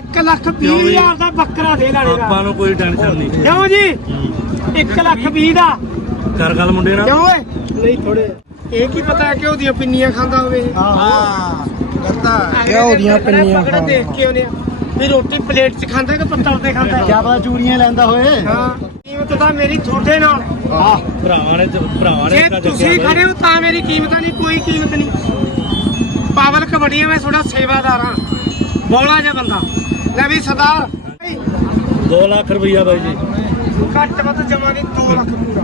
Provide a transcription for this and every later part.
1 ਲੱਖ 20 ਹਜ਼ਾਰ ਦਾ ਬੱਕਰਾ ਦੇ ਲੈਣੇ ਆਪਾਂ ਦਾ ਨੂੰ ਕੋਈ ਟੈਨਸ਼ਨ ਨਹੀਂ। ਕਿਉਂ ਜੀ? 1 ਲੱਖ 20 ਦਾ। ਕਰ ਗੱਲ ਮੁੰਡੇ ਨਾਲ। ਕਿਉਂ ਓਏ? ਨਹੀਂ ਥੋੜੇ ਇਹ ਕੀ ਪਤਾ ਕਿ ਉਹਦੀਆਂ ਪਿੰਨੀਆਂ ਖਾਂਦਾ ਹੋਵੇ ਹਾਂ। ਕਰਤਾ। ਘਿਓ ਦੀਆਂ ਪਿੰਨੀਆਂ ਦੇਖ ਕੇ ਉਹਨੇ ਵੀ ਰੋਟੀ ਪਲੇਟ 'ਚ ਖਾਂਦਾ ਕਿ ਪੱਤਲ ਤੇ ਖਾਂਦਾ? ਕਿਆ ਪਤਾ ਚੂੜੀਆਂ ਲੈਂਦਾ ਹੋਏ। ਹਾਂ। ਕੀਮਤ ਤਾਂ ਮੇਰੀ ਤੁਹਾਡੇ ਨਾਲ। ਆਹ। ਭਰਾਵਾਂ ਨੇ ਭਰਾਵਾਂ ਨੇ ਜੇ ਤੁਸੀਂ ਖੜੇ ਹੋ ਤਾਂ ਮੇਰੀ ਕੀਮਤ ਨਹੀਂ ਕੋਈ ਕੀਮਤ ਨਹੀਂ। ਪਾਵਲ ਕਬੱਡੀਆਂ ਮੈਂ ਤੁਹਾਡਾ ਸੇਵਾਦਾਰ ਹਾਂ। ਬੋਲਾ ਜਿਹਾ ਬੰਦਾ। ਲੈ ਵੀ ਸਰਦਾਰ। 2 ਲੱਖ ਰੁਪਈਆ ਬਾਈ ਜੀ। ਘੱਟ ਵੱਧ ਜਮਾ ਨਹੀਂ 2 ਲੱਖ ਪੂਰਾ।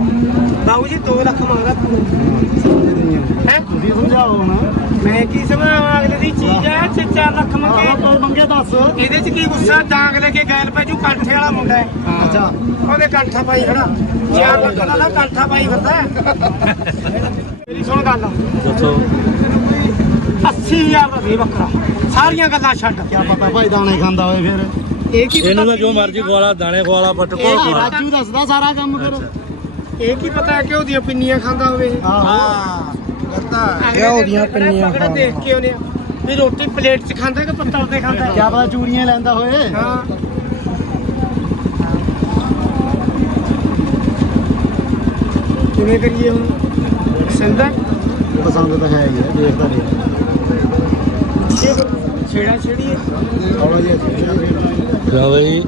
ਬਾਬੂ ਜੀ 2 ਲੱਖ ਮੰਗਦਾ ਹੈ? ਤੁਸੀਂ ਸਮਝਾਓ ਹੁਣ। ਮੈਂ ਕੀ ਸਮਝਾਵਾਂ? ਅਗਲੇ ਦੀ ਚੀਜ਼ ਹੈ ਤੇ 4 ਲੱਖ ਮੰਗੇ। ਕੋਈ ਮੰਗੇ ਦੱਸ। ਇਹਦੇ ਚ ਕੀ ਗੁੱਸਾ? ਡਾਂਗ ਲੈ ਕੇ ਗੈਲ ਪੈ ਜੂ ਕੰਠੇ ਵਾਲਾ ਮੁੰਡਾ ਹੈ। ਅੱਛਾ ਉਹਦੇ ਕੰਠਾ ਪਾਈ ਖੜਾ। 4 ਲੱਖ ਦਾ ਨਾ ਕੰਠਾ ਪਾਈ ਫਿਰਦਾ। ਮੇਰੀ ਸੁਣ ਗੱਲ। ਦੱਸੋ। 80000 ਦਾ ਦੇ ਬੱਕਰਾ ਸਾਰੀਆਂ ਗੱਲਾਂ ਛੱਡ। ਕਿਆ ਪਤਾ ਭਾਈ ਦਾਣੇ ਖਾਂਦਾ ਹੋਏ ਫਿਰ। ਇਹ ਕੀ ਇਹਨੂੰ ਪਤਾ ਤਾਂ ਜੋ ਮਰਜ਼ੀ ਖਵਾਲਾ ਦਾਣੇ ਖਵਾਲਾ ਪਟਕੋ ਇਹ ਇਹ ਖਵਾ ਰਾਜੂ ਦੱਸਦਾ ਸਾਰਾ ਕੰਮ ਫਿਰ। ਇਹ ਕੀ ਪਤਾ ਕਿ ਉਹਦੀਆਂ ਪਿੰਨੀਆਂ ਖਾਂਦਾ ਹੋਵੇ ਹਾਂ ਕਰਤਾ ਘਿਓ ਦੀਆਂ ਪਿੰਨੀਆਂ ਖਾਂਦਾ? ਦੇਖ ਕੇ ਉਹਨੇ ਵੀ ਰੋਟੀ ਪਲੇਟ 'ਚ ਖਾਂਦਾ ਕਿ ਪੱਤਲ ਤੇ ਖਾਂਦਾ? ਕਿਆ ਪਤਾ ਚੂੜੀਆਂ ਲੈਂਦਾ ਹੋਏ ਹਾਂ। ਕਿਵੇਂ ਕਰੀਏ ਹੁਣ? ਪਸੰਦ ਹੈ? ਪਸੰਦ ਤਾਂ ਹੈ ਹੀ ਹੈ ਦੇਖਦਾ ਨਹੀਂ। ਛੇੜਾ ਜੀ ਲਓ ਬਈ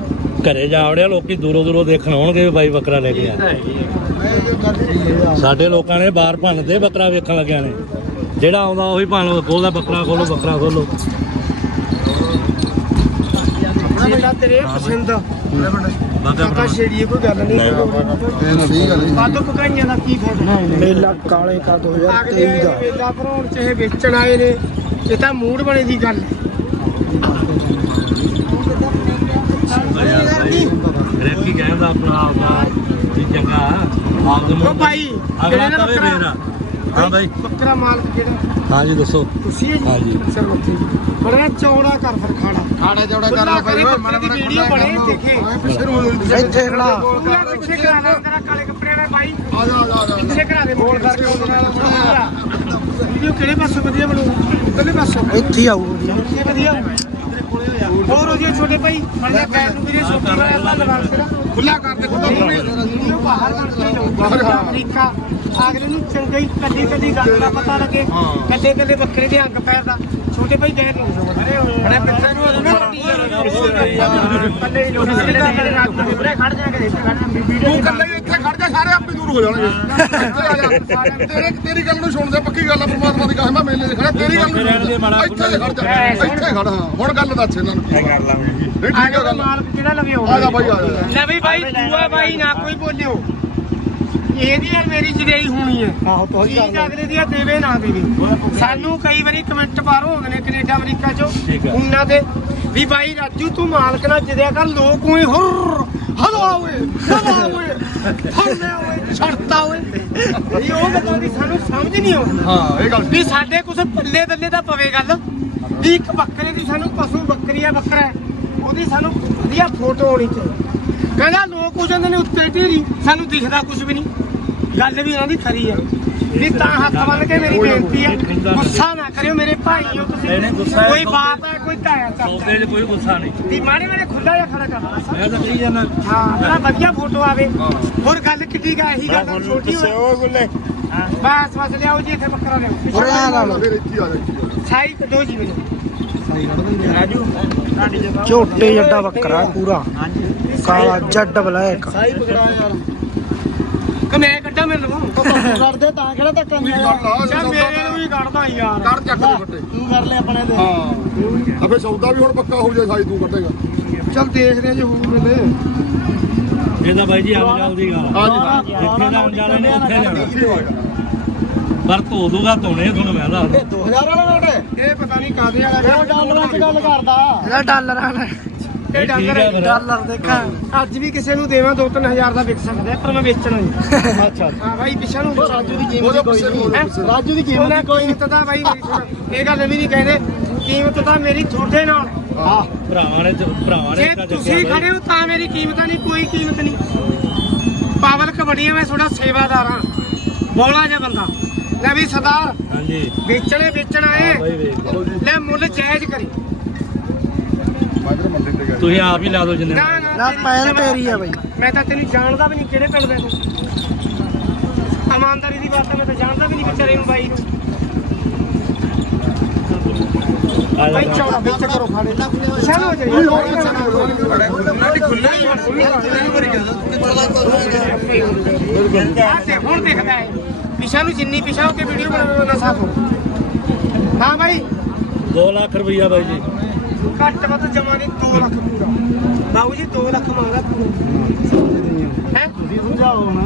ਘਰੇ ਜਾ ਵੜਿਆ ਲੋਕੀ ਦੂਰੋਂ ਦੂਰੋਂ ਦੇਖਣ ਆਉਣਗੇ ਵੀ ਬਾਈ ਬੱਕਰਾ ਲੈ ਕੇ ਆ। ਸਾਡੇ ਲੋਕਾਂ ਨੇ ਬਾਹਰ ਭੰਨਦੇ ਬੱਕਰਾ ਵੇਖਣ ਲੱਗਿਆ ਨੇ। ਜਿਹੜਾ ਆਉਂਦਾ ਉਹੀ ਭੰਨ ਖੋਲਦਾ ਬੱਕਰਾ ਖੋਲੋ ਬੱਕਰਾ ਖੋਲੋ ਛੇੜਾ ਤੇਰੇ ਪਸੰਦ ਕਾਕਾ ਛੇੜੀਏ ਕੋਈ ਗੱਲ ਨਹੀਂ। ਵਾਧੂ ਪਕਾਈਆਂ ਦਾ ਕੀ ਫਾਇਦਾ? ਮੇਲਾ ਕਾਲੇ ਕਾ 2023 ਦਾ। ਮੇਲਾ ਭਰਾਉਣ ਚ ਇਹ ਵੇਚਣ ਆਏ ਨੇ। ਇਹ ਤਾਂ ਮੂਡ ਬਣੇ ਦੀ ਗੱਲ। ਰੇਕੀ ਕਹਿੰਦਾ ਆਪਣਾ ਆਪਦਾ ਵੀ ਚੰਗਾ। ਆਪਦੇ ਉਹ ਭਾਈ ਅਗਲਾ ਕਿਹੜੇ ਤਵੇ ਬੱਕਰਾ? ਹਾਂ ਬਾਈ। ਬੱਕਰਾ ਮਾਲਕ ਕਿਹੜਾ ਹਾਂ ਜੀ ਦੱਸੋ। ਤੁਸੀਂ ਹੈ ਹਾਂ ਜੀ। ਚਲੋ ਠੀਕ ਬੜਾ ਚੌੜਾ ਕਰ ਫਿਰ ਖਾਣਾ। ਖਾੜਾ ਚੌੜਾ ਖੁੱਲਾ ਕਰੇ ਬੱਕਰੇ ਦੀ ਵੀਡੀਓ ਬਣੇ ਦੇਖੇ। ਇੱਥੇ ਖੜਾ। ਪੂਰਾ ਪਿੱਛੇ ਕਰਾ ਦੇ ਤੇਰਾ ਕਾਲੇ ਕੱਪੜੇ ਵਾਲਾ ਬਾਈ ਆ ਜਾ ਆ ਜਾ ਪਿੱਛੇ ਕਰਾ ਦੇ ਬੋਲ ਕਰਕੇ ਉਹਦੇ ਨਾਲ ਵੀਡੀਓ ਕਿਹੜੇ ਪਾਸੋਂ ਵਧੀਆ ਬਣੂ? ਕਿਹੜੇ ਪਾਸੋਂ। ਇੱਥੇ ਆਊ ਇਹ ਵਧੀਆ। ਹੋਰ ਉਹ ਜੀ ਛੋਟੇ ਭਾਈ। ਮਨ ਜਾ ਕੈਦ ਨੂੰ ਵੀਰੇ ਛੋਟੀ ਵਾਲਾ ਅੱਲਾ ਲਗਾ ਕੇ ਖੁੱਲਾ ਕਰ ਦੇ ਖੁੱਲਾ ਵੀਡੀਓ ਬਾਹਰ ਕੱਢ ਲਓ ਤਰੀਕਾ ਅਗਲੇ ਨੂੰ ਚੰਗੀ ਕੱਲੀ ਕੱਲੀ ਗੱਲ ਦਾ ਪਤਾ ਲੱਗੇ। ਕੱਲੇ ਕੱਲੇ ਬੱਕਰੇ ਦੇ ਅੰਗ ਪੈਰ ਦਾ। ਛੋਟੇ ਭਾਈ ਗਏ ਨਹੀਂ ਬੜੇ ਪਿੱਛੇ ਨੂੰ ਹੋ। ਕੱਲੇ ਹੀ ਲੋਕ ਕੱਲੇ ਕੱਲੇ ਨੂੰ। ਪੂਰੇ ਖੜ ਜਾਣਗੇ ਇੱਥੇ ਖੜ ਜਾਣਗੇ ਤੂੰ ਇਕੱਲੇ ਹੀ ਇੱਥੇ ਖੜ ਜਾ ਸਾਰੇ ਦੂਰ ਹੋ ਜਾਣਗੇ। ਇੱਥੇ ਆ ਜਾ ਤੇਰੇ ਤੇਰੀ ਗੱਲ ਨੂੰ ਸੁਣਦੇ ਪੱਕੀ ਗੱਲ ਆ ਪਰਮਾਤਮਾ ਦੀ ਕਸਮ ਆ ਮੇਲੇ ਦੇ ਖੜਾ ਤੇਰੀ ਗੱਲ ਨੂੰ ਸੁਣਦੇ ਇੱਥੇ ਖੜ ਜਾ ਇੱਥੇ ਖੜ ਹਾਂ ਹੁਣ ਗੱਲ ਦੱਸ ਇਹਨਾਂ ਨੂੰ। ਕੀ ਕਰ ਲਾਂਗੇ। ਨਹੀਂ ਠੀਕ ਆ ਗੱਲ। ਮਾਲਕ ਕਿਹੜਾ ਲਵੇ ਆ ਜਾ ਬਾਈ, ਆ ਜਾ। ਲੈ ਵੀ ਭਾਈ ਦੂਆ ਭਾਈ ਨਾ ਕੋਈ ਬੋਲਿਓ। ਇਹਦੀ ਯਾਰ ਮੇਰੀ ਜੜਾਈ ਹੋਣੀ ਹੈ ਆਹੋ ਤੋਂ ਹੀ ਚੀਜ਼ ਅਗਲੇ ਦੀ ਆ ਦੇਵੇ ਨਾ ਦੇਵੇ। ਸਾਨੂੰ ਕਈ ਵਾਰੀ ਕਮੈਂਟ ਬਾਹਰੋਂ ਆਉਂਦੇ ਨੇ ਕੈਨੇਡਾ ਅਮਰੀਕਾ ਚੋਂ। ਉਹਨਾਂ ਦੇ ਵੀ ਭਾਈ ਰਾਜੂ ਤੂੰ ਮਾਲਕ ਨਾਲ ਜਿਦਿਆ ਕਰ ਲੋਕ ਉਹੀ ਹੁਰ ਹਲਾ ਓਏ ਹਲਾ ਓਏ ਹਲਾ ਓਏ ਛੜਤਾ ਓਏ ਇਹ ਉਹ ਗੱਲਾਂ ਦੀ ਸਾਨੂੰ ਸਮਝ ਨਹੀਂ ਆਉਂਦੀ ਹਾਂ ਇਹ ਗੱਲ ਵੀ ਸਾਡੇ ਕੁਛ ਪੱਲੇ ਦੱਲੇ ਦਾ ਪਵੇ ਗੱਲ ਵੀ ਇੱਕ ਬੱਕਰੇ ਦੀ ਸਾਨੂੰ ਪਸ਼ੂ ਬੱਕਰੀ ਆ ਬੱਕਰਾ ਹੈ, ਉਹਦੀ ਸਾਨੂੰ ਵਧੀਆ ਫੋਟੋ ਆਉਣੀ ਚਾਹੀਦੀ ਕਹਿੰਦਾ ਲੋਕ ਹੋ ਜਾਂਦੇ ਨੇ ਉੱਤੇ ਢੇਰੀ ਸਾਨੂੰ ਦਿਖਦਾ ਕੁਝ ਵੀ ਨਹੀਂ ਗੱਲ ਵੀ ਉਹਨਾਂ ਦੀ ਖਰੀ ਹੈ ਵੀ ਤਾਂ ਹੱਥ ਬੰਨ ਕੇ ਮੇਰੀ ਬੇਨਤੀ ਹੈ ਗੁੱਸਾ ਨਾ ਕਰਿਓ ਮੇਰੇ ਭਾਈ ਹੋ ਤੁਸੀਂ। ਕੋਈ। ਬਾਤ ਹੈ ਕੋਈ ਚਾਚਾ ਸੌਦੇ 'ਚ ਕੋਈ ਗੁੱਸਾ ਨਹੀਂ। ਵੀ ਮਾੜੇ ਮਾੜੇ ਖੁੱਲਾ ਜਿਹਾ ਖੜਾ ਕਰ ਮੈਂ ਤਾਂ ਕਹੀ ਜਾਂਦਾ। ਹਾਂ ਜਿਹੜਾ ਵਧੀਆ ਫੋਟੋ ਆਵੇ। ਹੋਰ ਗੱਲ ਕਿੱਡੀ ਗਾ ਇਹੀ ਗੱਲ ਛੋਟੀ ਹੋਵੇ ਬਸ ਬਸ ਲਿਆਓ ਜੀ ਇੱਥੇ ਬੱਕਰਾ ਲਿਆਓ। ਉਰੇ ਆ ਲਾ ਲਓ। ਫਿਰ ਇੱਥੇ ਆ ਜਾ ਆ ਜਾ। ਸਾਈ ਕੱਢੋ ਜੀ ਮੈਨੂੰ। ਰਾਜੂ ਝੋਟੇ ਜੱਡਾ ਬੱਕਰਾ ਪੂਰਾ। ਕਾਲਾ ਜੱਡ ਬਲੈਕ ਸਾਈ ਪਕੜਾ ਯਾਰ। ਕਿ ਮੈਂ ਕੱਢਾਂ ਮੇਰੇ ਨੂੰ ਕਰਦੇ ਤਾਂ ਕਿਹੜਾ ਧੱਕਾ ਕੀ ਗੱਲ ਆ ਜਾਂ ਮੇਰੇ ਨੂੰ ਵੀ ਕੱਢਦਾ ਯਾਰ। ਕਰ ਚੱਕ ਦੇ ਫੱਟੇ ਤੂੰ ਕਰ ਲੈ ਆਪਣੇ ਦੇ। ਹਾਂ। ਅਬੇ ਸੌਦਾ ਵੀ ਹੁਣ ਪੱਕਾ ਹੋ ਜਾ ਸਾਈ ਤੂੰ ਕੱਢੇਗਾ। ਚਲ ਦੇਖਦੇ ਆ ਜੇ ਹੋਊ ਮਿਲੇ ਇਹ ਤਾਂ ਬਾਈ ਜੀ ਆਮ ਜਾਲ ਦੀ ਗੱਲ। ਆ। ਹਾਂ ਜੀ ਜਿੱਥੇ ਦਾ ਅੰਜਾਲੇ ਨੇ ਉੱਥੇ ਜਾਣਾ ਇੱਥੇ ਆ ਜਾ ਪਰ ਧੋ ਦੂਗਾ ਧੋਣੇ ਤੁਹਾਨੂੰ ਮੈਂ ਦੱਸਦਾ। 2000 ਵਾਲਾ ਨੋਟ ਇਹ ਪਤਾ ਨਹੀਂ ਕਾਦੇ ਵਾਲਾ ਉਹ ਡਾਲਰਾਂ 'ਚ ਗੱਲ ਕਰਦਾ। ਇਹਦਾ ਡਾਲਰਾਂ ਦਾ ਇਹ ਡਾਲਰ ਹੈ। ਡਾਲਰ ਦੇਖਾਂ ਅੱਜ ਵੀ ਕਿਸੇ ਨੂੰ ਦੇਵਾਂ 2-3000 ਦਾ ਵਿਕ ਸਕਦਾ ਪਰ ਮੈਂ ਵੇਚਣਾ ਨਹੀਂ। ਅੱਛਾ ਹਾਂ ਭਾਈ ਪਿੱਛੇ ਨੂੰ ਰਾਜੂ ਦੀ ਕੀਮਤ ਉਹਦੇ ਕੋਈ ਪਿੱਛੇ ਨੂੰ ਨਹੀਂ ਉਹਦੇ ਪਿੱਛੇ। ਰਾਜੂ ਦੀ ਕੀਮਤ ਉਹਨੇ ਕੋਈ ਨਹੀਂ ਕੀਮਤ ਤਾਂ ਭਾਈ ਮੇਰੀ ਸੁਣ, ਇਹ ਗੱਲ ਵੀ ਨਹੀਂ ਕਹਿੰਦੇ। ਕੀਮਤ ਤਾਂ ਮੇਰੀ ਤੁਹਾਡੇ ਨਾਲ। ਆਹ ਭਰਾਵਾਂ ਨੇ ਤੇ- ਭਰਾਵਾਂ ਨੇ ਜੇ ਇੱਦਾਂ ਤੁਸੀਂ ਚੱਕਿਆ ਖੜੇ ਹੋ ਤਾਂ ਮੇਰੀ ਕੀਮਤ ਨਹੀਂ ਕੋਈ ਕੀਮਤ ਨਹੀਂ। ਪਾਵਲ ਕਬੱਡੀਆਂ ਮੈਂ ਤੁਹਾਡਾ ਸੇਵਾਦਾਰ ਹਾਂ। ਬੋਲਾ ਜਿਹਾ ਬੰਦਾ। ਲੈ ਵੀ ਸਰਦਾਰ ਹਾਂਜੀ। ਵੇਚਣੇ ਵੇਚਣ। ਲੈ ਮੁੱਲ ਜਾਇਜ਼ ਕਰੀ। ਤੁਸੀਂ ਆਪ ਹੀ ਲਾ ਦਿਓ ਜਿੰਨੇ ਨਾ ਨਾ ਨਾ ਤੇਰੀ ਆ ਬਈ। ਮੈਂ ਤਾਂ ਤੈਨੂੰ ਜਾਣਦਾ ਵੀ ਨਹੀਂ ਕਿਹੜੇ ਪਿੰਡ ਦਾ ਤੂੰ। ਇਮਾਨਦਾਰੀ ਦੀ ਬਾਤ ਹੈ ਮੈਂ ਤਾਂ ਜਾਣਦਾ ਵੀ ਨਹੀਂ ਵਿਚਾਰੇ ਨੂੰ ਬਾਈ। ਨੂੰ ਬਾਈ ਜਾ। ਚੌੜਾ ਵਿੱਚ ਕਰੋ ਖਾੜੇ। ਸ਼ਾਨ ਹੋ ਜਾਈਏ। ਆਹ ਤੇ ਹੁਣ ਦੇਖਦਾ ਹੈ। ਪਿਛਾ ਨੂੰ ਜਿੰਨੀ ਪਿਛਾ ਹੋ ਕੇ ਵੀਡੀਓ ਬਣਾਉਣਾ ਨਾ ਸਾਫ਼ ਹੋ ਹਾਂ ਬਾਈ। 2 ਲੱਖ ਰੁਪਈਆ ਬਾਈ ਜੀ। ਘੱਟ ਵੱਧ ਜਮਾ ਨਹੀਂ 2 ਲੱਖ ਪੂਰਾ। ਬਾਬੂ ਜੀ 2 ਲੱਖ ਮੰਗਦਾ ਹੈ? ਤੁਸੀਂ ਸਮਝਾਓ ਹੁਣ।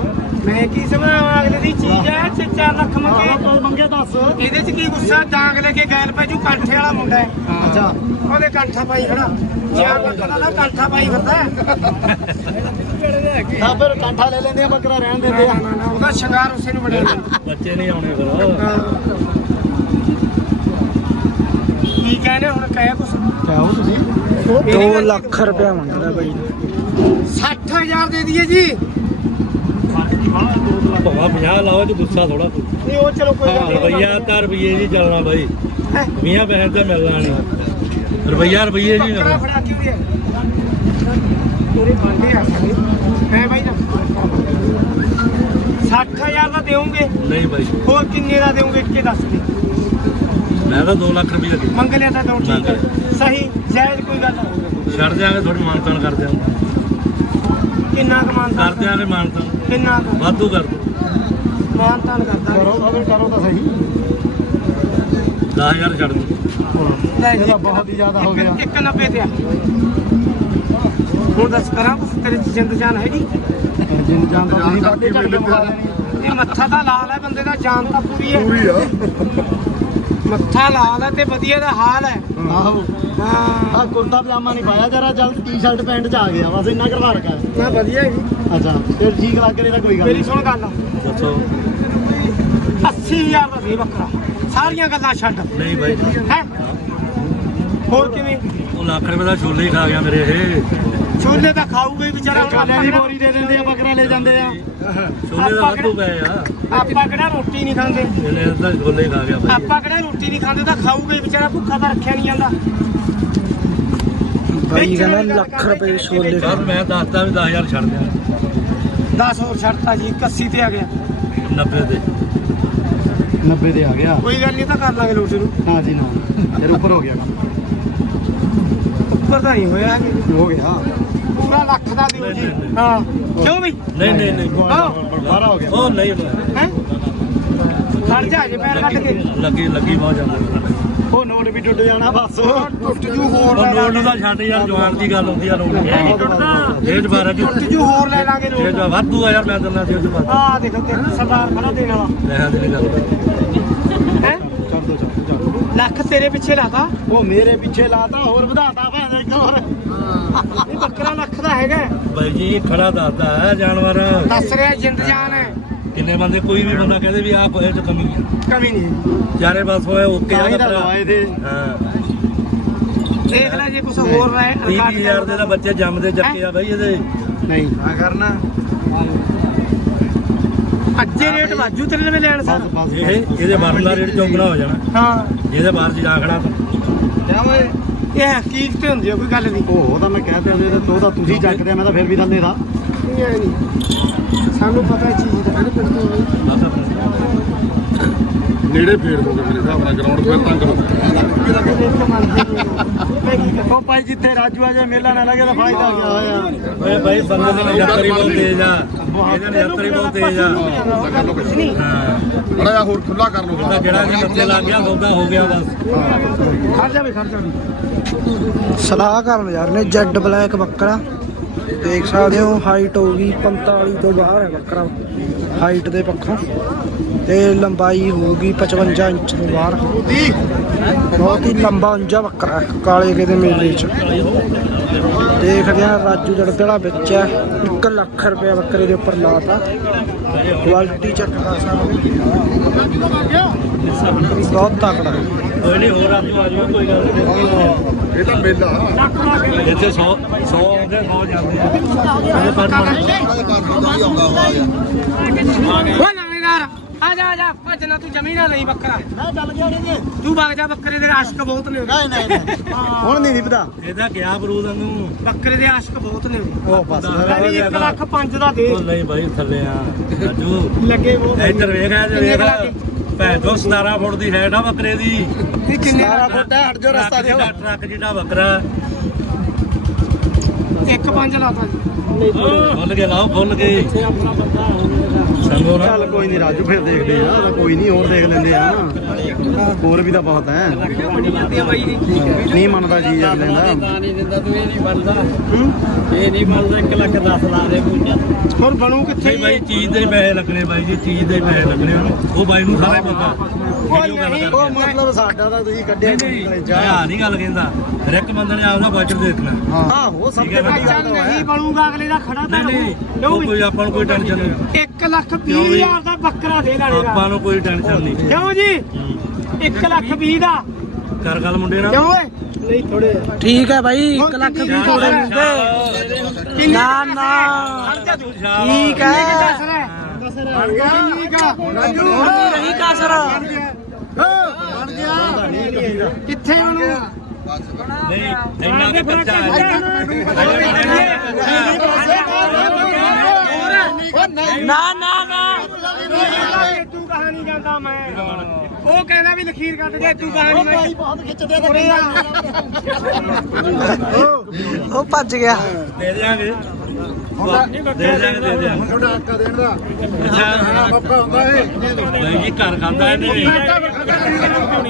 ਮੈਂ ਕੀ ਸਮਝਾਵਾਂ? ਅਗਲੇ ਦੀ ਚੀਜ਼ ਹੈ ਚ 4 ਲੱਖ ਮੰਗੇ। ਮੰਗੇ ਦੱਸ। ਇਹਦੇ ਚ ਕੀ ਗੁੱਸਾ? ਡਾਂਗ ਲੈ ਕੇ ਗੈਲ ਪੈ ਜੂ ਕੰਠੇ ਵਾਲਾ ਮੁੰਡਾ ਹੈ। ਅੱਛਾ ਉਹਦੇ ਕੰਠਾ ਪਾਈ ਖੜਾ। ਚਾਰ ਲੱਖ ਦਾ ਨਾ ਕੰਠਾ ਪਾਈ ਫਿਰਦਾ ਹੈ। ਤਾਂ ਫਿਰ ਕਾਂਠਾ ਲੈ ਲੈਂਦੇ ਆ ਬੱਕਰਾ ਰਹਿਣ ਦਿੰਦੇ ਆ। ਨਾ, ਨਾ, ਉਹਦਾ ਸ਼ਿੰਗਾਰ ਉਸੇ ਨੂੰ ਬੜਿਆ ਬੱਚੇ ਨਹੀਂ ਆਉਣੇ ਫਿਰ। ਕੀ ਕਹਿੰਦੇ ਹੁਣ ਕਹਿਆ ਕੁਛ? ਚਾਹੋ ਤੁਸੀਂ। 2 ਲੱਖ ਰੁਪਇਆ ਮੰਗਦਾ ਬਾਈ 60000 ਦੇ ਦਈਏ ਜੀ। ਭਵਾ 50 ਲਾਓ ਤੇ ਗੁੱਸਾ ਥੋੜਾ ਨਹੀਂ ਉਹ ਚਲੋ ਕੋਈ ਗੱਲ ਨਹੀਂ ਰੁਪਈਆ ਤਾਂ ਰੁਪਈਏ ਜੀ ਚੱਲਣਾ ਬਾਈ। ਹੈਂ? 20 ਪੈਸੇ ਤੇ ਮਿਲਣਾ ਨਹੀਂ। ਰੁਪਈਆ ਰੁਪਈਏ ਜੀ ਮਿਲਣਾ। ਫੜਾ ਕਿਉਂ ਰਿਹਾ ਤੇਰੇ ਬਾਂਡੇ ਆ ਹੈ ਬਾਈ ਨਾ। 60000 ਦਾ ਦੇਵੋਗੇ ਨਹੀਂ ਬਾਈ। ਹੋਰ ਕਿੰਨੇ ਦਾ ਦੇਵੋਗੇ ਇੱਕੇ ਦੱਸ ਦੇ। ਮੈਂ ਤਾਂ 2 ਲੱਖ ਰੁਪਈਆ ਦੇ ਮੰਗ ਲਿਆ ਤਾਂ ਦੋ ਠੀਕ ਹੈ। ਸਹੀ ਜਾਇਜ਼ ਕੋਈ ਗੱਲ ਨਹੀਂ। ਛੱਡ ਦਿਆਂਗੇ ਥੋੜੀ ਮਾਨਤਾਨ ਕਰ ਦਿਆਂਗੇ। ਕਿੰਨਾ ਕਮਾਨਤਾ ਕਰ ਦਿਆਂਗੇ ਮਾਨਤਾਨ। ਕਿੰਨਾ ਕੁ? ਵਾਧੂ ਕਰ ਦਿਓ। ਮਾਨਤਾਨ ਕਰਦਾ ਕਰੋ ਤਾਂ ਫਿਰ ਕਰੋ ਤਾਂ ਸਹੀ। 10000 ਛੱਡ ਦਿਓ। ਲੈ ਇਹ ਜੀ। ਤਾਂ ਬਹੁਤ ਹੀ ਜ਼ਿਆਦਾ ਹੋ ਗਿਆ। ਇੱਕ 90 ਤੇ ਆ। ਹੁਣ ਦੱਸ ਕਰਾਂ ਕੁਛ ਤੇਰੇ ਚ ਜਿੰਦ ਜਾਨ ਹੈਗੀ। ਜਿੰਨ ਜਾਂਦਾ ਤੁਸੀਂ ਜਾਨ ਬਾਕੀ ਕਰਕੇ ਝਟਕੇ ਮਿਲ ਮਾਰ। ਇਹ ਮੱਥਾ ਤਾਂ ਲਾਲ ਹੈ ਬੰਦੇ ਦਾ ਜਾਨ ਤਾਂ ਪੂਰੀ ਹੈ। ਪੂਰੀ ਆ। ਮੱਥਾ ਲਾਲ ਹੈ ਤੇ ਵਧੀਆ ਦਾ ਹਾਲ ਹੈ। ਆਹੋ। ਹਾਂ। ਆ ਕੁਰਤਾ ਪਜਾਮਾ ਨਹੀਂ ਪਾਇਆ ਜਰਾ ਜਲਦ ਟੀ-ਸ਼ਰਟ ਪੈਂਟ ਚ ਆ ਗਿਆ ਬਸ ਇੰਨਾ ਕਰਵਾ ਰੱਖਿਆ ਨਾ ਵਧੀਆ ਹੈ ਜੀ। ਅੱਛਾ ਫਿਰ ਠੀਕ ਲੱਗ ਰਿਹਾ ਤਾਂ ਕੋਈ ਗੱਲ ਮੇਰੀ ਨਹੀਂ। ਸੁਣ ਗੱਲ। ਦੱਸੋ। 80000 ਦਾ ਦੇ ਬੱਕਰਾ। ਸਾਰੀਆਂ ਗੱਲਾਂ ਛੱਡ। ਨਹੀਂ ਬਾਈ। ਹੈ? ਹੋਰ ਕਿਵੇਂ? ਉਹ ਲੱਖ ਰੁਪਏ ਦਾ ਛੋਲੇ ਹੀ ਖਾ ਗਿਆ ਮੇਰੇ ਇਹ। ਛੋਲੇ ਤਾਂ ਖਾਊਗਾ ਹੀ ਵਿਚਾਰਾ। ਹੁਣ ਛੋਲੇ ਆਪਾਂ ਦੀ ਬੋਰੀ ਦੇ ਦਿੰਦੇ ਆ ਬੱਕਰਾ ਲੈ ਜਾਂਦੇ ਆ। ਛੋਲੇ ਦਾ ਵਾਧੂ ਪਏ ਆ। ਆਪਾਂ ਕਿਹੜਾ ਰੋਟੀ ਨਹੀਂ ਖਾਂਦੇ? ਇਹਨੇ ਤਾਂ ਛੋਲੇ ਹੀ ਖਾ ਗਿਆ ਬਾਈ। ਆਪਾਂ ਕਿਹੜਾ ਰੋਟੀ ਨਹੀਂ ਖਾਂਦੇ ਤਾਂ ਖਾਊਗਾ ਹੀ ਵਿਚਾਰਾ ਭੁੱਖਾ ਤਾਂ ਰੱਖਿਆ ਨਹੀਂ ਜਾਂਦਾ। ਬਾਈ ਕਹਿੰਦਾ ਲੱਖ ਰੁਪਏ ਛੋਲੇ ਸਰ ਮੈਂ ਦੱਸਦਾ ਵੀ 10000 ਛੱਡ ਦਿਆਂ। 10 ਹੋਰ ਛੱਡਤਾ ਜੀ 81 ਤੇ ਆ ਗਿਆ। 90 ਦੇ 90 ਦੇ ਆ ਗਿਆ। ਕੋਈ ਗੱਲ ਨਹੀਂ ਤਾਂ ਕਰ ਲਾਂਗੇ ਲੋਟੇ ਨੂੰ। ਨਾ ਜੀ ਨਾ। ਫਿਰ ਉੱਪਰ ਹੋ ਗਿਆ ਕੰਮ। ਉੱਪਰ ਤਾਂ ਨਹੀਂ ਹੋਇਆ। ਹੋ ਗਿਆ। ਪੂਰਾ ਲੱਖ ਦਾ ਦਿਓ ਜੀ। ਹਾਂ। ਕਿਉਂ ਵੀ? ਨਹੀਂ ਨਹੀਂ ਨਹੀਂ ਬਾਰਾ ਹੋ। ਗਿਆ। ਉਹ ਨਹੀਂ ਹੈ? ਖੜ ਜਾ ਜੇ ਪੈਰ ਕੱਢ ਕੇ। ਲੱਗੀ ਲੱਗੀ ਬਹੁਤ ਜਾਂਦਾ ਉਹ ਨੋਟ ਵੀ ਟੁੱਟ ਜਾਣਾ ਬਸ। ਟੁੱਟ ਜੂ ਹੋਰ ਲੈ ਨੋਟ ਲਾਂਗੇ। ਦਾ ਛੱਡ ਯਾਰ ਜਵਾਨ ਦੀ ਗੱਲ ਹੁੰਦੀ ਆ ਨੋਟ ਇਹ ਨਹੀਂ ਟੁੱਟਦਾ। ਇਹ ਜਵਾਰਾ ਜੀ ਟੁੱਟ ਜੂ ਹੋਰ ਲੈ ਲਾਂਗੇ ਇਹ ਲੋਕ ਜੋ ਵਾਧੂ ਆ ਯਾਰ ਮੈਂ ਦਿੰਦਾ ਸੀ ਉਹ ਜਵਾਨ। ਆ ਦੇਖੋ ਤੇ ਸਰਦਾਰ ਖੜਾ ਦੇਣ ਵਾਲਾ। ਲੈ ਦੇ ਗੱਲ ਹੈ? ਦੋ ਲੱਖ ਤੇਰੇ ਪਿੱਛੇ ਲਾਤਾ? ਉਹ ਮੇਰੇ ਪਿੱਛੇ ਲਾਤਾ ਹੋਰ ਵਧਾਤਾ ਭਾਵੇਂ ਇੱਕ ਹੋਰ। ਇਹ ਬੱਕਰਾ ਲੱਖ ਦਾ ਹੈਗਾ। ਬਾਈ ਜੀ ਖੜਾ ਦੱਸਦਾ ਹੈ ਜਾਨਵਰ। ਦੱਸ ਰਿਹਾ ਜਿੰਦ ਜਾਨ ਹੈ। ਕਿੰਨੇ ਬੰਦੇ ਕੋਈ ਵੀ ਬੰਦਾ ਕਹਦੇ ਵੀ ਆਹ ਕੋਈ ਚ ਕਮੀ ਹੈ। ਕਮੀ ਨਹੀਂ ਚਾਰੇ ਬਸ ਹੋਏ ਓਕੇ ਆ ਤਾਂ ਭਰਾ। ਲਵਾਏ ਤੇ। ਹਾਂ। ਦੇਖ ਲੈ ਜੇ ਕੁਝ ਹੋਰ ਰਹਿ 30000 ਦੇ ਤਾਂ ਬੱਚੇ ਜੰਮਦੇ ਚੱਕੇ ਆ ਬਾਈ ਇਹਦੇ। ਨਹੀਂ। ਆ ਕਰਨਾ। ਅੱਜੇ ਰੇਟ ਵਾਜੂ ਤੇਰੇ ਨਾਲ ਲੈਣ ਸਰ। ਇਹ ਇਹਦੇ ਮਰਨ ਦਾ ਰੇਟ ਚੌਗਣਾ ਹੋ ਜਾਣਾ। ਹਾਂ। ਜਿਹਦੇ ਬਾਹਰ ਜਾ ਖੜਾ। ਇਹ ਹਕੀਕਤ ਤੇ ਹੁੰਦੀ ਆ ਕੋਈ ਗੱਲ ਨਹੀਂ। ਉਹ ਤਾਂ ਮੈਂ ਕਹਿ ਤੇ ਤੋ ਤਾਂ ਤੁਸੀਂ ਚੱਕਦੇ ਆ, ਮੈਂ ਤਾਂ ਫਿਰ ਵੀ ਥੱਲੇ ਦਾ ਇਹ ਐ ਨਹੀਂ। ਸਾਨੂੰ ਪਤਾ ਇਹ ਚੀਜ਼ ਦਾ ਪਿੰਡ ਤੋਂ ਆਈ। ਨੇੜੇ ਫੇਰ ਦੋਗੇ ਮੇਰੇ ਹਿਸਾਬ ਨਾਲ ਗਰਾਊਂਡ ਫਿਰ ਤੰਗ ਹੋ ਕੇ ਕੀ ਕਰਾਂ ਉਹ ਭਾਈ ਜਿੱਥੇ ਰਾਜੂ ਆ ਜੇ ਮੇਲਾ ਨਾ ਲੱਗੇ ਤਾਂ ਫਾਇਦਾ ਗਿਆ ਹੋਇਆ ਓਏ ਬਾਈ ਬੰਦੇ ਦੀ ਯਾਤਰੀ ਬਹੁਤ ਤੇਜ਼ ਆ। ਇਹਦੇ ਯਾਤਰੀ ਬਹੁਤ ਤੇਜ਼ ਆ। ਕੁਛ ਨਹੀਂ ਹਾਂ। ਬੜਾ ਜਿਹਾ ਹੋਰ ਖੁੱਲਾ ਕਰ ਲਓ ਉਹਦਾ ਜਿਹੜਾ ਕਿ ਬੱਚੇ ਲੱਗ ਗਿਆ ਸੌਦਾ ਹੋ ਗਿਆ ਬਸ। ਖੜ ਜਾਵੇ ਖੜ ਜਾਵੇ ਸਲਾਹ ਕਰਨ ਯਾਰ ਨੇ ਜੈਡ ਬਲੈਕ ਬੱਕਰਾ। ਦੇਖ ਸਕਦੇ ਹੋ ਹਾਈਟ ਹੋਊਗੀ 45 ਤੋਂ ਬਾਹਰ ਹੈ ਬੱਕਰਾ। ਹਾਈਟ ਦੇ ਪੱਖੋਂ। ਤੇ ਲੰਬਾਈ ਹੋਊਗੀ 55 ਇੰਚ ਤੋਂ ਬਾਹਰ। ਬਹੁਤ ਹੀ ਲੰਬਾ ਉਂਜਾ ਬੱਕਰਾ ਕਾਲੇ ਕੇ ਦੇ ਮੇਲੇ 'ਚ। ਦੇਖਦੇ ਆ ਰਾਜੂ ਜੜਦੜਾ ਵਿੱਚ ਹੈ। 1 ਲੱਖ ਰੁਪਏ ਬੱਕਰੇ ਦੇ ਉੱਪਰ ਲਾਤਾ। ਕੁਆਲਿਟੀ ਚੱਕਦਾ ਬਹੁਤ ਤਕੜਾ ਹੈ। ਕੋਈ ਨਹੀਂ ਹੋਰ ਆਜੂ ਆਜੂ ਕੋਈ ਗੱਲ ਨਹੀਂ। ਇਹ ਤਾਂ ਮੇਲਾ। ਇੱਥੇ 100 100 ਆਉਂਦੇ 100 ਜਾਂਦੇ ਆ। ਪਰ ਲਾਣੇਦਾਰ ਆ ਜਾ ਆ ਜਾ ਭੱਜਣਾ ਤੂੰ ਜ਼ਮੀਨ ਨਾ ਲਈ ਬੱਕਰਾ। ਮੈਂ ਚੱਲ ਗਿਆ ਤੂੰ ਵਗ ਜਾ ਬੱਕਰੇ ਦੇ ਆਸ਼ਕ ਬਹੁਤ ਨੇ ਨਹੀਂ ਨਹੀਂ ਹੁਣ ਨਹੀਂ ਨਿਭਦਾ। ਇਹਦਾ ਗਿਆ ਬਰੂਦ ਨੂੰ ਬੱਕਰੇ ਦੇ ਆਸ਼ਕ ਬਹੁਤ ਨੇ ਉਹ ਬਸ ਕਹਿੰਦੀ 1 ਲੱਖ 5 ਦਾ ਦੇ। ਨਹੀਂ ਬਾਈ ਥੱਲੇ ਆ। ਰਾਜੂ। ਲੱਗੇ ਉਹ ਇੱਧਰ ਵੇਖ ਇੱਧਰ ਕਿੰਨੇ ਵੇਖ? ਭੈਣ ਚੋ 17 ਫੁੱਟ ਦੀ ਹੈਡ ਆ ਬੱਕਰੇ ਦੀ। ਨਹੀਂ ਕਿੰਨੇ ਸਾਰਾ ਫੁੱਟ ਹੈ ਹਟ ਜਾ ਰਸਤਾ ਜਿੱਡਾ- ਟਰੱਕ ਜਿੱਡਾ ਬੱਕਰਾ। ਇੱਕ ਪੰਜ ਲਾਤਾ ਜੀ। ਖੁੱਲ ਕੇ ਲਾਓ ਖੁੱਲ ਕੇ। ਸੰਗੋ ਨਾ ਚੱਲ ਕੋਈ ਨਹੀਂ ਰਾਜੂ ਫਿਰ ਦੇਖਦੇ ਆ ਕੋਈ ਨਹੀਂ ਹੋਰ ਦੇਖ ਲੈਂਦੇ ਆ ਹੋਰ ਵੀ ਤਾਂ ਬਹੁਤ ਹੈ। ਨਹੀਂ ਮੰਨਦਾ ਜੀ ਅਗਲੇ ਦਾ ਨਹੀਂ ਦਿੰਦਾ ਤੂੰ ਇਹ ਨਹੀਂ ਬਣਦਾ ਇਹ ਨਹੀਂ ਬਣਦਾ 1 ਲੱਖ 10 ਲਾ ਦੇ ਪੂਜਾ ਹੁਣ ਬਣੂ ਕਿੱਥੇ ਨਹੀਂ ਬਾਈ ਚੀਜ਼ ਦੇ ਪੈਸੇ ਲੱਗਣੇ ਬਾਈ ਜੀ ਚੀਜ਼ ਦੇ ਪੈਸੇ ਲੱਗਣੇ ਉਹ ਬਾਈ ਨੂੰ ਸਾਰਾ ਪਤਾ। ਉਹ ਮਤਲਬ ਸਾਡਾ ਤਾਂ ਤੁਸੀਂ ਕੱਢਿਆ ਨਹੀਂ ਨਹੀਂ ਗੱਲ ਕਹਿੰਦਾ। ਹਰ ਇੱਕ ਬੰਦੇ ਨੇ ਬਜਟ ਦੇਖਣਾ ਹਾਂ। ਉਹ ਸਭ ਤੋਂ ਨਹੀਂ ਬਣੂਗਾ ਅਗਲੇ ਦਾ ਖੜਾ ਤਾਂ ਨਹੀਂ ਨਹੀਂ ਰਹੂ ਉਹ ਕੋਈ ਆਪਾਂ ਨੂੰ ਕੋਈ ਟੈਨਸ਼ਨ ਨਹੀਂ। 1 ਲੱਖ 20 ਹਜ਼ਾਰ ਦਾ ਬੱਕਰਾ ਦੇ ਲੈਣੇ ਦਾ ਆਪਾਂ ਨੂੰ ਕੋਈ ਟੈਨਸ਼ਨ ਨਹੀਂ। ਕਿਉਂ ਜੀ? 1 ਲੱਖ 20 ਦਾ। ਕਰ ਗੱਲ ਮੁੰਡੇ ਨਾਲ। ਕਿਉਂ ਓਏ? ਨਹੀਂ ਥੋੜੇ ਠੀਕ ਹੈ ਬਾਈ 1 ਲੱਖ ਵੀ ਥੋੜੇ ਮਿਲਦੇ ਕਿੰਨੀ ਨਾ ਨਾ। ਠੀਕ ਹੈ। ਕਿੰਨੀ ਕਾ ਹੁਣ ਨਹੀਂ ਰਹੀ ਕਾਸਰ। ਕਿੱਥੇ ਉਹਨੂੰ ਨਹੀਂ ਇੰਨਾ ਕਿ ਬੱਚਾ ਨਾ ਨਾ। ਮੈਂ। ਉਹ ਕਹਿੰਦਾ ਵੀ ਲਖੀਰ ਕੱਢ ਦੇ ਤੂੰ ਕਹਾਣੀ ਮੈਂ ਬਹੁਤ ਖਿੱਚਦੇ ਉਹ ਭੱਜ ਗਿਆ। ਦੇ ਦਿਆਂਗੇ। ਦੇ ਦਿਆਂਗੇ ਦੇ ਦਿਆਂਗੇ ਤੁਹਾਡਾ ਹੱਕਾ ਦੇਣ ਦਾ। ਅੱਛਾ ਪੱਕਾ ਹੁੰਦਾ ਏ ਬਾਈ ਜੀ ਘਰ ਖਾਂਦਾ ਇਹਨੇ। ਵੀ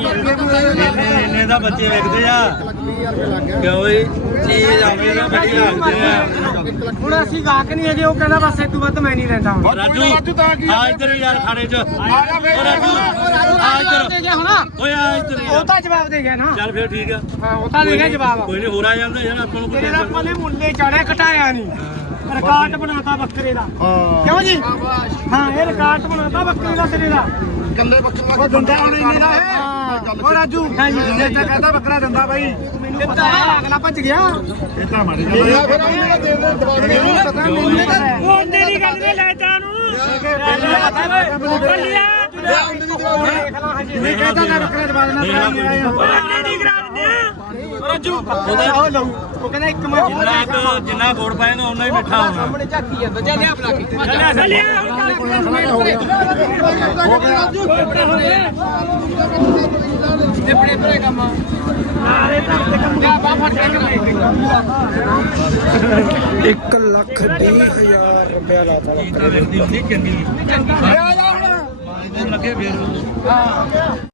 ਇੰਨੇ ਇੰਨੇ ਦਾ ਬੱਚੇ ਵੇਖਦੇ ਆ। ਕਿਉਂ ਜੀ ਚੀਜ਼ ਆਵੇ ਨਾ ਬੜੀ ਲੱਗਦੇ ਆ। ਹੁਣ ਅਸੀਂ ਗਾਹਕ ਨਹੀਂ ਹੈਗੇ ਉਹ ਕਹਿੰਦਾ ਬਸ ਇਦੋਂ ਵੱਧ ਮੈਂ ਨਹੀਂ ਲੈਂਦਾ ਹੁਣ। ਰਾਜੂ ਰਾਜੂ ਤਾਂ ਕੀ ਆ ਇੱਧਰ ਯਾਰ ਖਾਣੇ ਚ। ਓ ਰਾਜੂ ਆ ਇੱਧਰ। ਦੇ ਗਿਆ ਹੁਣ। ਓਏ ਆ ਇੱਧਰ ਉਹ ਯਾਰ। ਤਾਂ ਜਵਾਬ ਦੇ ਗਿਆ ਨਾ। ਚੱਲ ਫਿਰ ਠੀਕ ਆ। ਹਾਂ ਉਹ ਤਾਂ ਦੇ ਗਿਆ ਜਵਾਬ। ਕੋਈ ਨਹੀਂ ਹੋਰ ਆ ਜਾਂਦਾ ਯਾਰ ਆਪਾਂ ਨੂੰ ਕੋਈ ਮੁੱਲੇ ਚੜਿਆ ਘਟਾਇਆ ਨਹੀਂ। ਰਿਕਾਰਡ ਬਣਾਤਾ ਬੱਕਰੇ ਦਾ। ਹਾਂ। ਕਿਉਂ ਜੀ? ਹਾਂ ਇਹ ਰਿਕਾਰਡ ਬਣਾਤਾ ਬੱਕਰੇ ਦਾ ਤੇਰੇ ਦਾ। ਕੱਲੇ ਬੱਕਰੇ ਦਾ ਦੰਦਾ ਹੁਣ ਇੰਨੇ ਦਾ ਹੈ। ਉਹ ਰਾਜੂ ਇਹ ਤਾਂ ਕਹਿੰਦਾ ਬੱਕਰਾ ਦੰਦਾ ਬਾਈ। ਮੈਨੂੰ ਪਤਾ ਅਗਲਾ ਭੱਜ ਗਿਆ। ਇਹ ਤਾਂ ਗੱਲ ਹੈ। ਫਿਰ ਉਹਨੇ ਦੇ ਦੇ ਦਵਾ ਦੇ ਪਤਾ ਮੈਨੂੰ ਪਤਾ। ਹੈ। ਉਹਨੇ। ਦੀ ਗੱਲ ਨੇ ਲੈ ਤਾ ਨੂੰ ਬੱਲੀਆ ਨਹੀਂ ਕਹਿੰਦਾ। ਨਾ ਬੱਕਰੇ ਦਵਾ ਦੇਣਾ ਨਹੀਂ, ਉਹਨੇ ਦੀ ਆ ਰਾਜੂ ਉਹਦਾ ਉਹ ਲਊ। ਉਹ ਕਹਿੰਦਾ ਇੱਕ ਮੈਂ ਜਿੰਨਾ ਕੁ ਜਿੰਨਾ ਗੁੜ ਪਾਏਗਾ ਉਨਾ ਹੀ ਮਿੱਠਾ ਹੋਣਾ। ਸਾਹਮਣੇ ਝਾਕੀ ਜਾਂਦਾ ਚੱਲ ਲਿਆ ਬੁਲਾ ਕੇ। ਬੱਲੀਆ ਇਹ ਬੜੇ ਬੜੇ ਕੰਮ ਨਾਲੇ ਤਾਂ ਤੇ ਕੰਮ ਲਿਆ ਬਾ ਫੜ ਕੇ ਕੰਮ 1 ਲੱਖ 20000 ਰੁਪਇਆ ਲਾਤਾ ਚੀਜ਼ ਤਾਂ ਵੇਖਦੀ ਹੁੰਦੀ ਚੰਗੀ। ਚੰਗਾ ਲੱਗੇ ਫੇਰ।